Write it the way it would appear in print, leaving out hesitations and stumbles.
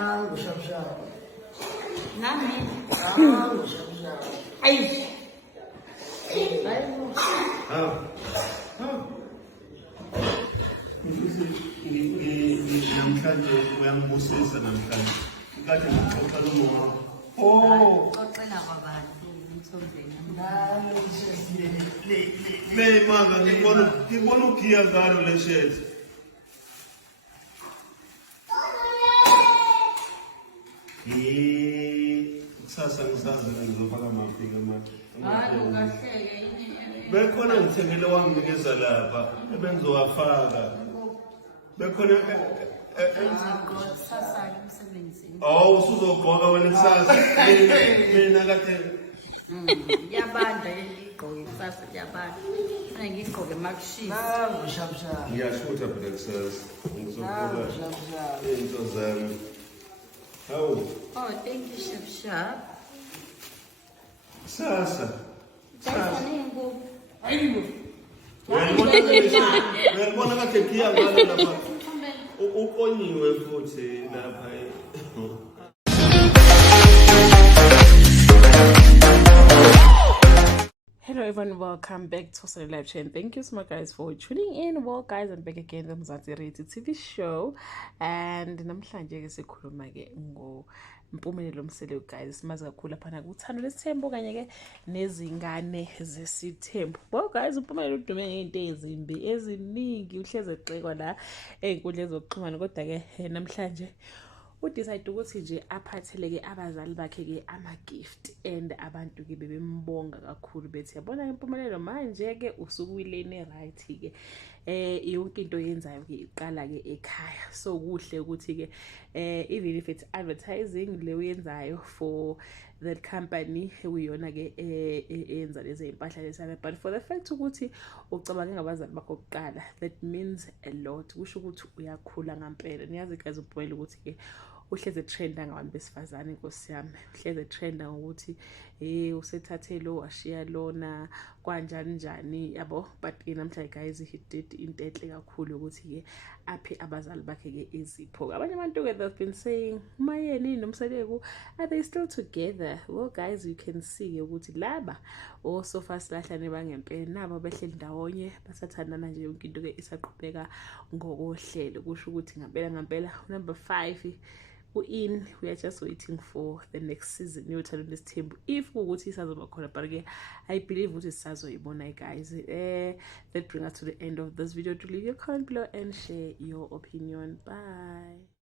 Shabsha. Nami. Shabsha. Ay. Namhlanje uyangibusisa namhlanje. Kade ngixoxa nomoya. Oh, Xoxela kwabantu umthomveni. le manga ngibona ugiya ngalo le shirt. Kusasa ngisazi ngizofaka amaphinga manje. Hayi ungahleke yini. Bekhona ngithengele wanginikeza lapha ebengizowafaka. Bekhona Sasa emsebenzini. oh usuzogqoka wena kusasa. Mina kade Yabanda igqoke kusasa yabanda. Mina ngigqoke makushisa. Shabsha. ngiyashutha phela kusasa. Ngizogqoka Shabsha. into zami. Hawu Oh, thank you, Chef Sharp. kusasa. Sasa ningu. Uyabona kade giya ngalo lapha. Ukonyiwe futhi lapha. Hello everyone, welcome back to Sunny Live Chain. Thank you so much guys for tuning in. Well guys, I'm back again on Mzansi Reality TV show, and namhlanje ke sikhuluma ke Mpumelelo Mseleku guys. Simazi kakhulu lapha kuthando lesithembu kanye ke nezingane zesithembu. Well guys, Mpumelelo udume ngeinto ezimbi eziningi, uhleze exekwa la einkundleni zokuxhumana, kodwa ke namhlanje udecide ukuthi nje aphatheleke abazali bakhe ke ama-gift, and abantu ke bebembonga kakhulu bethi yabona Impumelelo manje ke usukwilane right ke yonke into yenzayo ke iqala ke ekhaya. So kuhle ukuthi ke even if it's advertising le uyenzayo for that company uyona ke enza lezi impahla lesana, but for the fact ukuthi ucabange ngabazali bakho kuqala, that means a lot. Kusho ukuthi uyakhula ngempela. Niyazi guys uphumela ukuthi ke uhleze trenda ngabantu besifazane, Nkosi yami, uhleze trenda ngokuthi usethathe lo washiya lona kanjani njani yabo. But namhlanje guys he did into enhle kakhulu ukuthi ke aphe abazali bakhe ke izipho. Abanye abantu ke they've been saying Mayeni noMseleku, are they still together? Well guys, you can see ukuthi laba osofa silahlane bangempela nabo behleli ndawonye basathandana nje, yonke into ke isaqhubeka ngokohlelo. Kusho ukuthi ngempela number 5 in, we are just waiting for the next season yothando lesithembu, if ukuthi isazoba khona. But ke I believe ukuthi sisazoyibona guys. That brings us to the end of this video. To leave your comment below and share your opinion. Bye.